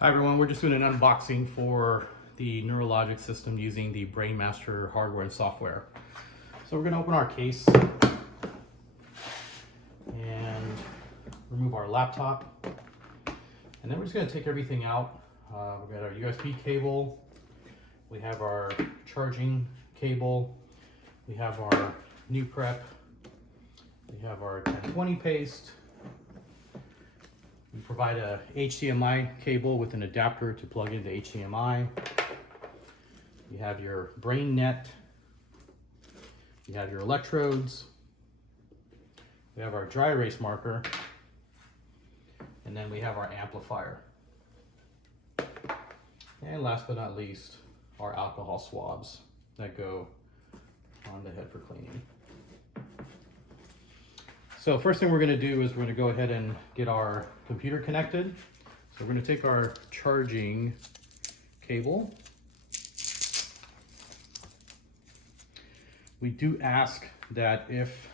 Hi everyone, we're just doing an unboxing for the Neurologic system using the Brainmaster hardware and software. So we're going to open our case and remove our laptop, and then we're just going to take everything out. We've got our USB cable, we have our charging cable, we have our new prep, we have our 1020 paste. We provide a HDMI cable with an adapter to plug into HDMI. You have your brain net. You have your electrodes. We have our dry erase marker. And then we have our amplifier. And last but not least, our alcohol swabs that go on the head for cleaning. So first thing we're going to do is we're going to go ahead and get our computer connected. So we're going to take our charging cable. We do ask that if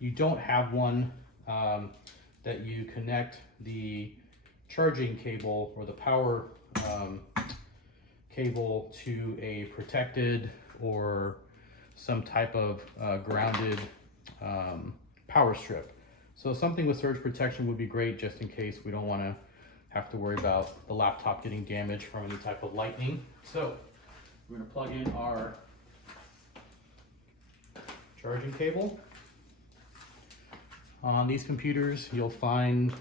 you don't have one, that you connect the charging cable or the power cable to a protected or some type of grounded power strip. So something with surge protection would be great, just in case we don't want to have to worry about the laptop getting damaged from any type of lightning. So we're going to plug in our charging cable. On these computers, you'll find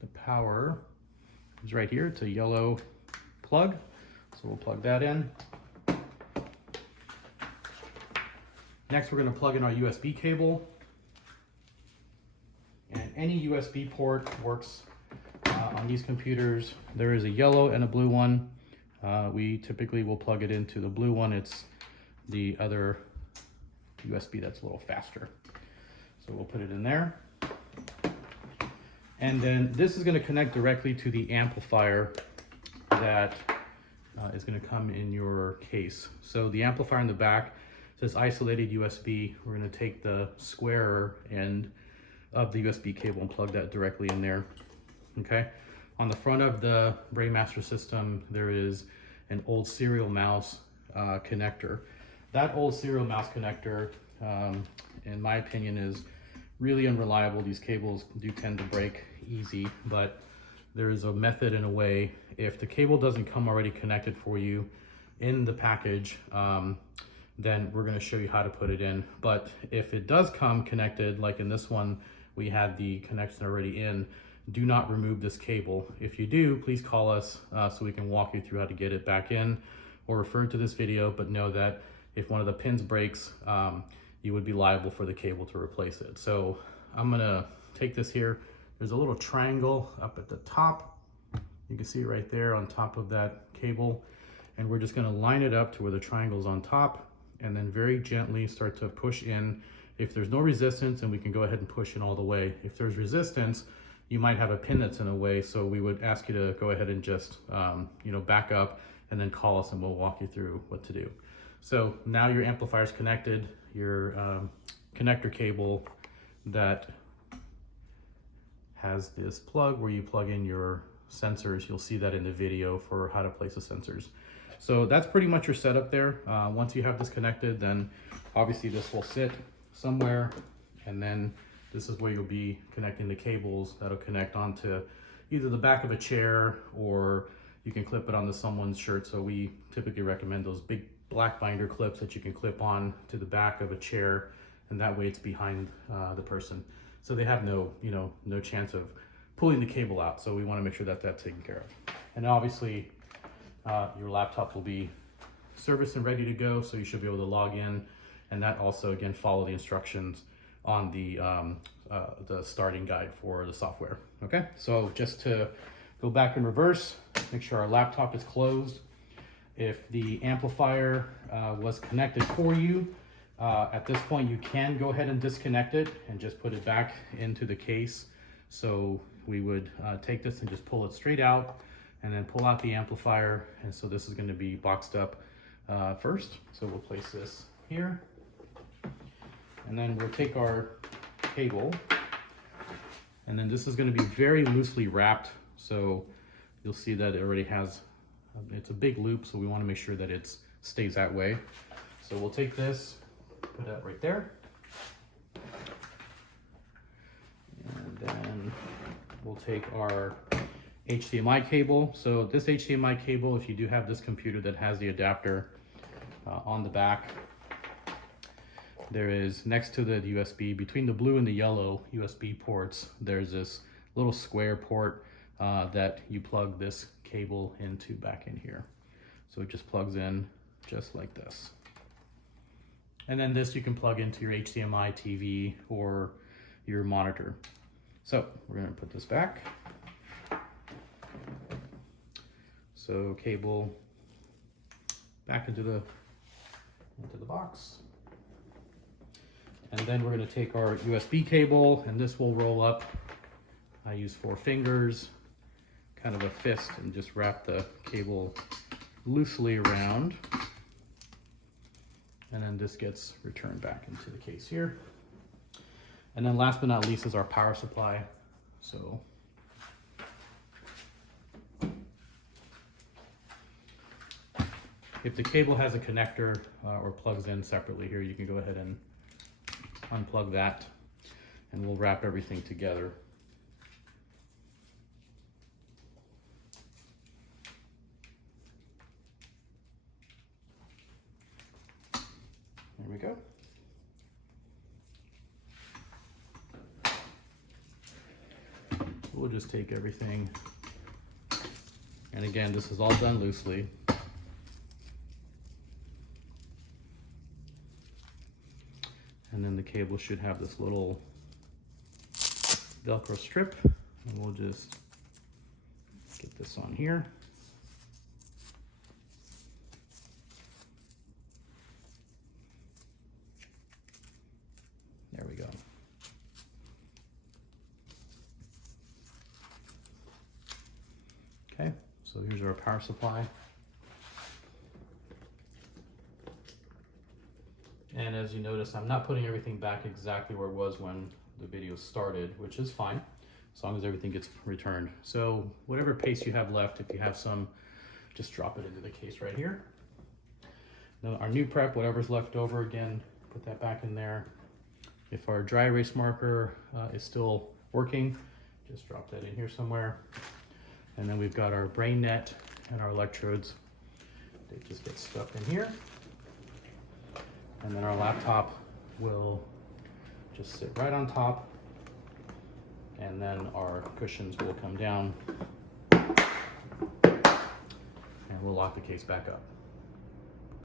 the power is right here. It's a yellow plug, so we'll plug that in. Next, we're going to plug in our USB cable, and any USB port works on these computers. There is a yellow and a blue one. We typically will plug it into the blue one. It's the other USB that's a little faster. So we'll put it in there. And then this is going to connect directly to the amplifier that is going to come in your case. So the amplifier in the back says isolated USB. We're going to take the square end of the USB cable and plug that directly in there. Okay. On the front of the Brainmaster system, there is an old serial mouse connector. That old serial mouse connector, in my opinion, is really unreliable. These cables do tend to break easy, but there is a method and a way. If the cable doesn't come already connected for you in the package, then we're going to show you how to put it in. But if it does come connected, like in this one, we had the connection already in, do not remove this cable. If you do, please call us so we can walk you through how to get it back in, or refer to this video, but know that if one of the pins breaks, you would be liable for the cable to replace it. So I'm gonna take this here. There's a little triangle up at the top. You can see it right there on top of that cable. And we're just gonna line it up to where the triangle's on top, and then very gently start to push in. If there's no resistance, then we can go ahead and push in all the way. If there's resistance, you might have a pin that's in the way, so we would ask you to go ahead and just back up and then call us and we'll walk you through what to do. So now your amplifier is connected, your connector cable that has this plug where you plug in your sensors. You'll see that in the video for how to place the sensors. So that's pretty much your setup there. Once you have this connected, then obviously this will sit somewhere, and then this is where you'll be connecting the cables that'll connect onto either the back of a chair, or you can clip it onto someone's shirt. So we typically recommend those big black binder clips that you can clip on to the back of a chair, and that way it's behind the person. So they have no chance of pulling the cable out. So we want to make sure that that's taken care of. And obviously, your laptop will be serviced and ready to go, so you should be able to log in, and that also, again, follow the instructions on the starting guide for the software. Okay, so just to go back in reverse, make sure our laptop is closed. If the amplifier was connected for you, at this point you can go ahead and disconnect it and just put it back into the case. So we would take this and just pull it straight out, and then pull out the amplifier. And so this is going to be boxed up first. So we'll place this here, and then we'll take our cable, and then this is going to be very loosely wrapped So you'll see that it already has, it's a big loop, so we want to make sure that it stays that way. So we'll take this, put that right there. And then we'll take our HDMI cable. So this HDMI cable, if you do have this computer that has the adapter on the back, there is next to the USB, between the blue and the yellow USB ports, there's this little square port that you plug this cable into back in here. So it just plugs in just like this. And then this you can plug into your HDMI TV or your monitor. So we're going to put this back. So cable back into the box. And then we're going to take our USB cable, and this will roll up. I use 4 fingers, kind of a fist, and just wrap the cable loosely around. And then this gets returned back into the case here. And then last but not least is our power supply. So if the cable has a connector or plugs in separately here, you can go ahead and unplug that, and we'll wrap everything together. There we go. We'll just take everything, and again, this is all done loosely. And then the cable should have this little Velcro strip, and we'll just get this on here. There we go. Okay, so here's our power supply. And as you notice, I'm not putting everything back exactly where it was when the video started, which is fine, as long as everything gets returned. So whatever paste you have left, if you have some, just drop it into the case right here. Now our new prep, whatever's left over, again, put that back in there. If our dry erase marker is still working, just drop that in here somewhere. And then we've got our brain net and our electrodes. They just get stuffed in here. And then our laptop will just sit right on top, and then our cushions will come down, and we'll lock the case back up.